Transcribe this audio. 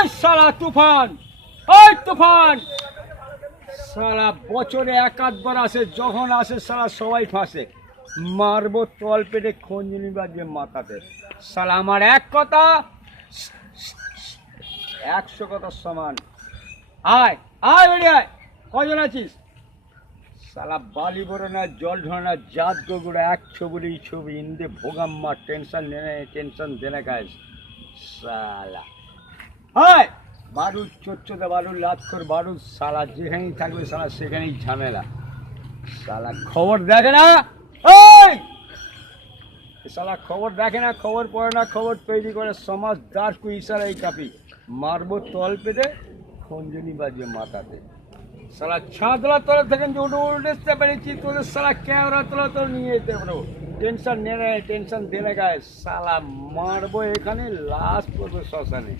ওই সালা তুফান, ওই তুফান সালা বছরে একাধবার আসে, যখন আসে সালা সবাই ফাঁসে। মারবো তল পেটে খঞ্জনি বাজবে মাথাতে। সালা আমার এক কথা 100 কথার সমান। আয় আয় বেরিয়ে আয়, কজন আছিস? সালা বালি বড় না, জল ঢোড়া না, জাত গোগুড়া, এক ছবি ছবি ইন্দে ভোগাম্মা, টেনশন নেনে টেনশন দেনে গাইস সালা। হায় বারুদ চোচ্চোদা, বারুদ লাতখোর বারুদ, সালা যেখানেই থাকবে সালা সেখানেই ঝামেলা। সালা খবর দেখে না, ওই সালা খবর দেখে না, খবর পড়ে না, খবর তৈরি করে সমাজ দাস কু ইশারাই কাপি। মারবো তল পেটে খঞ্জনি বাজবে মাথাতে। সালা ছাদলা তলা থেকে উঠতে পেরেছি, তোদের সালা ক্যামেরা তোলা তো নিয়ে যেতে পারবো। টেনশন নেনে টেনশন দেনে গায়ে সালা মারবো এখানে, লাশ পড়বে শ্মশানে।